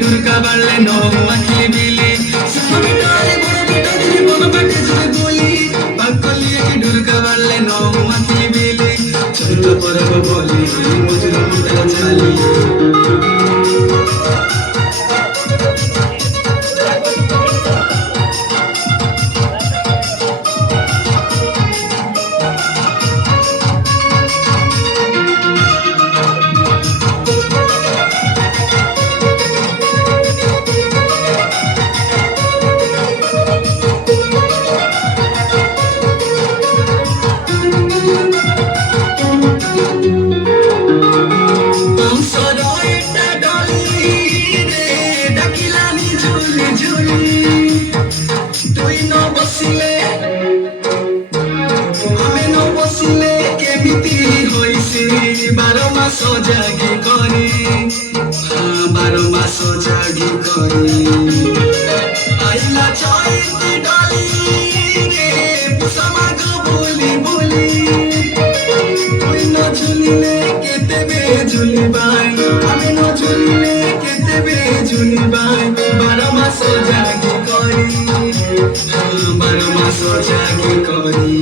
ढुरका बाड़ले नौ अखिली बिली सुमन डाले बड़ बेटा तेरे बन बेटे जुले बोली बाकलिए की ढुरका बाड़ले नौ अखिली बिली चरित परब बोली मजुर मुदर चाली बारो मासो जागी करी बारो मासो जागी करी आइला चैती डाली रे पुसमा गो बोली बोली তুই ন ঝুলিলে কেতেবে ঝুলিবাই আমি ন ঝুলিলে কেতেবে ঝুলিবাই বারো মাসো জাগি করি বারো মাসো জাগি করি